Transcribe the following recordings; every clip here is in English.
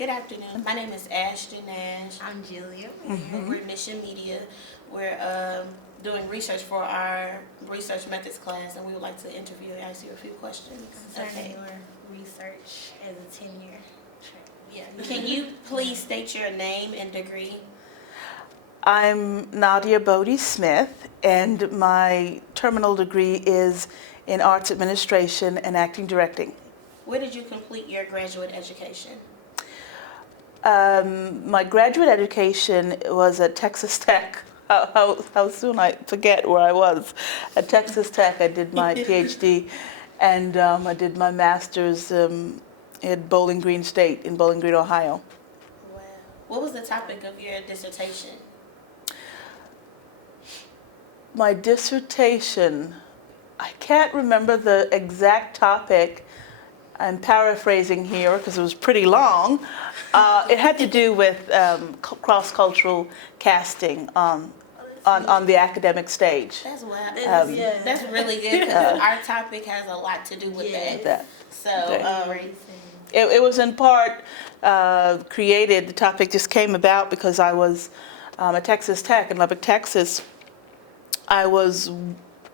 Good afternoon. My name is Ashton Nash. I'm Julia. We're Mission Media. We're doing research for our research methods class, and we would like to interview and ask you a few questions. Concerning your research as a tenure. Yeah. Can you please state your name and degree? I'm Nadia Bodie Smith, and my terminal degree is in arts administration and acting directing. Where did you complete your graduate education? My graduate education was at Texas Tech. How soon I forget where I was. At Texas Tech, I did my PhD, and I did my master's at Bowling Green State in Bowling Green, Ohio. Wow. What was the topic of your dissertation? My dissertation, I can't remember the exact topic. I'm paraphrasing here because it was pretty long. It had to do with cross-cultural casting on the academic stage. That's wow. Yeah. That's really good because our topic has a lot to do with that. So, It was in part created, the topic just came about because I was at Texas Tech in Lubbock, Texas. I was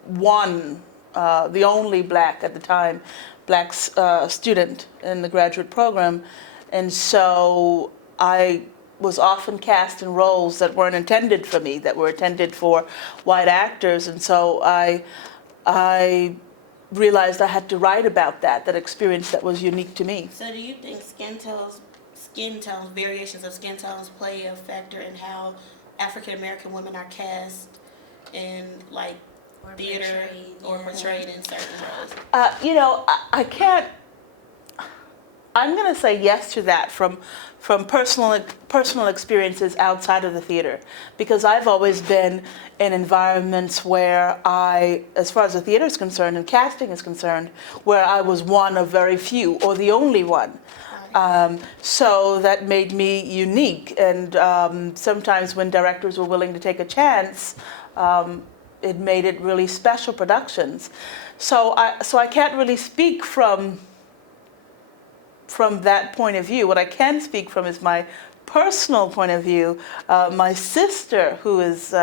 the only black at the time, black student in the graduate program. And so I was often cast in roles that weren't intended for me, that were intended for white actors. And so I realized I had to write about that experience that was unique to me. So do you think skin tones, variations of skin tones play a factor in how African American women are cast in like theater or portrayed in certain roles? I can't. I'm going to say yes to that from personal experiences outside of the theater, because I've always been in environments where as far as the theater is concerned and casting is concerned, where I was one of very few or the only one. So that made me unique, and sometimes when directors were willing to take a chance, it made it really special productions. So I can't really speak from that point of view. What I can speak from is my personal point of view. My sister, who is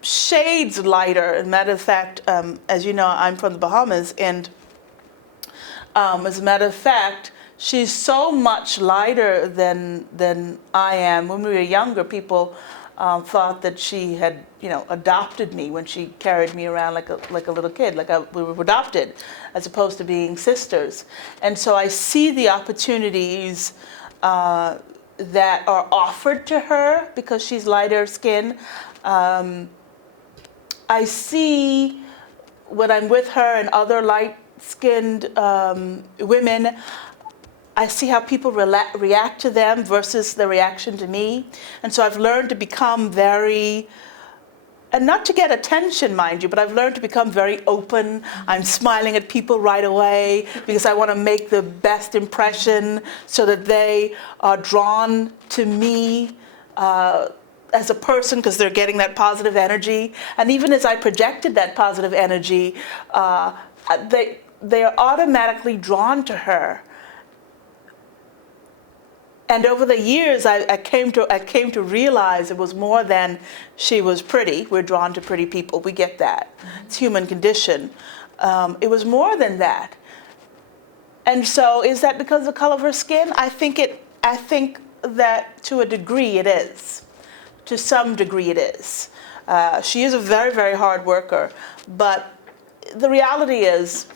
shades lighter, as a matter of fact, as you know, I'm from the Bahamas, and as a matter of fact, she's so much lighter than I am. When we were younger, people thought that she had, adopted me when she carried me around like a little kid, we were adopted, as opposed to being sisters. And so I see the opportunities that are offered to her because she's lighter skinned. I see when I'm with her and other light-skinned women, I see how people react to them versus the reaction to me. And so I've learned to become very, and not to get attention, mind you, but I've learned to become very open. I'm smiling at people right away because I want to make the best impression so that they are drawn to me as a person, because they're getting that positive energy. And even as I projected that positive energy, they are automatically drawn to her. And over the years, I came to realize it was more than she was pretty. We're drawn to pretty people. We get that. It's human condition. It was more than that. And so, is that because of the color of her skin? I think that to a degree it is. To some degree it is. She is a very, very hard worker. But the reality is,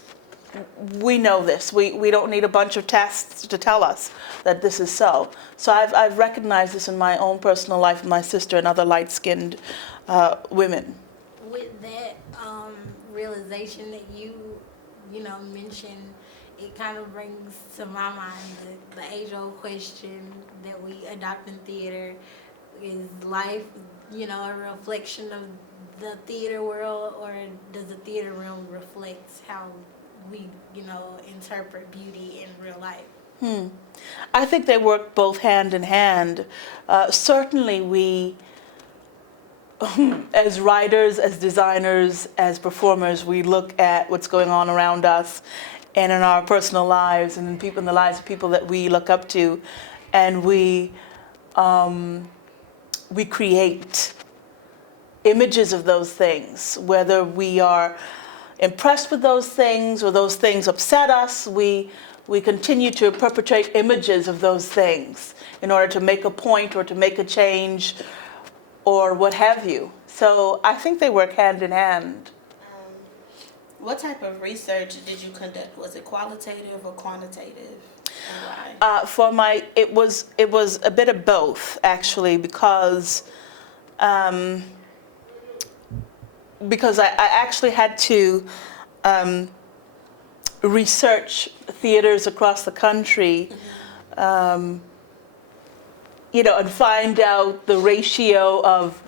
we know this. We don't need a bunch of tests to tell us that this is so. So I've recognized this in my own personal life, my sister and other light-skinned women. With that realization that you mentioned, it kind of brings to my mind the age-old question that we adopt in theater: is life, a reflection of the theater world, or does the theater realm reflect how we, interpret beauty in real life? I think they work both hand in hand. Certainly we, as writers, as designers, as performers, we look at what's going on around us and in our personal lives and in the lives of people that we look up to. and we create images of those things, whether we are impressed with those things or those things upset us, we continue to perpetrate images of those things in order to make a point or to make a change or what have you. So I think they work hand in hand. What type of research did you conduct? Was it qualitative or quantitative? And why? It was a bit of both, actually, because I actually had to research theaters across the country, and find out the ratio of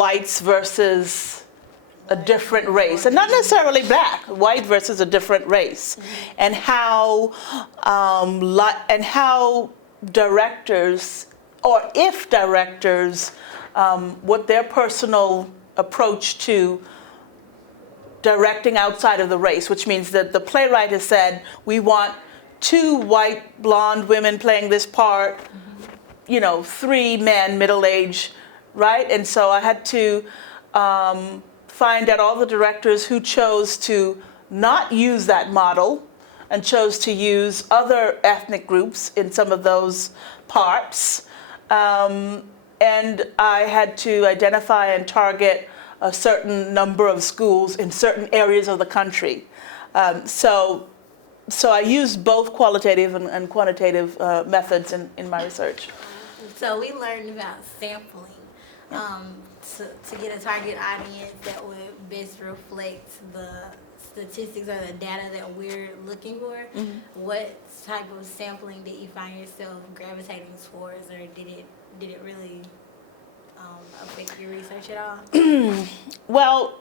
whites versus a different race, and not necessarily black, white versus a different race, and how directors, or if directors, what their personal approach to directing outside of the race, which means that the playwright has said, we want 2 white blonde women playing this part, 3 men, middle age, right? And so I had to find out all the directors who chose to not use that model and chose to use other ethnic groups in some of those parts. And I had to identify and target a certain number of schools in certain areas of the country. So I used both qualitative and quantitative methods in my research. So we learned about sampling to get a target audience that would best reflect the statistics or the data that we're looking for. Mm-hmm. What type of sampling did you find yourself gravitating towards, or did it really affect your research at all? Well,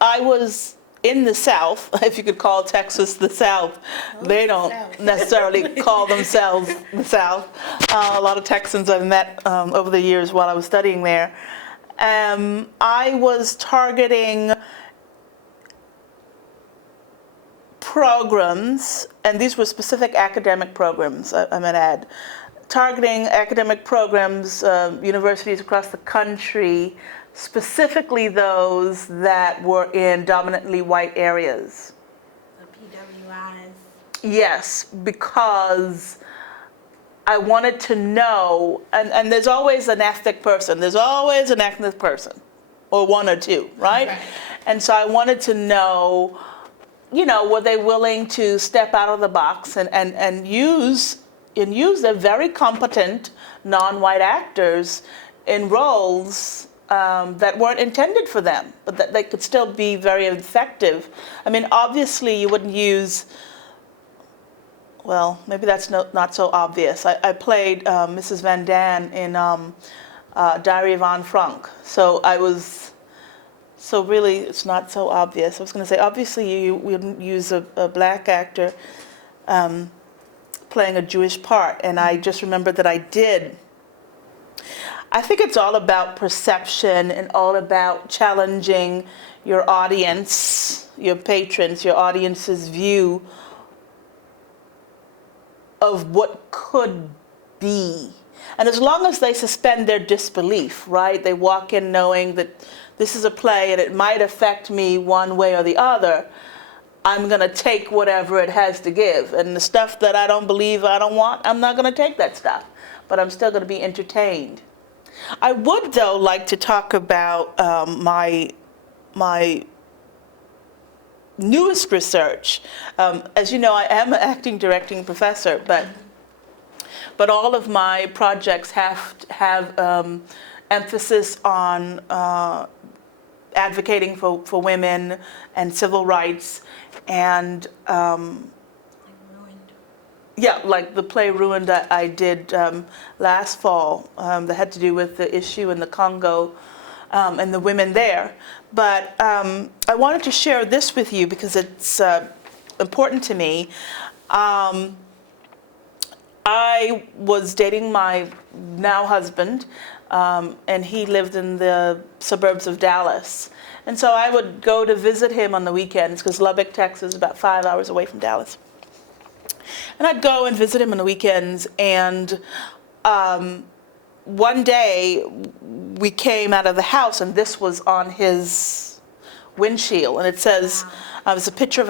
I was in the South, if you could call Texas the South. They don't necessarily call themselves the South. A lot of Texans I've met over the years while I was studying there. I was targeting programs, and these were specific academic programs, I might add, targeting academic programs, universities across the country, specifically those that were in dominantly white areas. The PWIs? Yes, because I wanted to know, and there's always an ethnic person, or 1 or 2, right? Right. And so I wanted to know, were they willing to step out of the box and use their very competent non-white actors in roles that weren't intended for them, but that they could still be very effective. I mean, obviously you wouldn't use, well, maybe that's not so obvious. I played Mrs. Van Daan in Diary of Anne Frank. So really it's not so obvious. I was going to say, obviously you wouldn't use a black actor playing a Jewish part, and I just remember that I did. I think it's all about perception and all about challenging your audience, your patrons, your audience's view of what could be. And as long as they suspend their disbelief, right? They walk in knowing that this is a play and it might affect me one way or the other, I'm going to take whatever it has to give. And the stuff that I don't believe I don't want, I'm not going to take that stuff. But I'm still going to be entertained. I would, though, like to talk about my newest research. As you know, I am an acting directing professor, but all of my projects have emphasis on advocating for women and civil rights, and like the play Ruined I did last fall that had to do with the issue in the Congo and the women there. But I wanted to share this with you because it's important to me. I was dating my now husband, and he lived in the suburbs of Dallas. And so I would go to visit him on the weekends because Lubbock, Texas is about 5 hours away from Dallas. And I'd go and visit him on the weekends, and one day we came out of the house and this was on his windshield, and it says, it was a picture of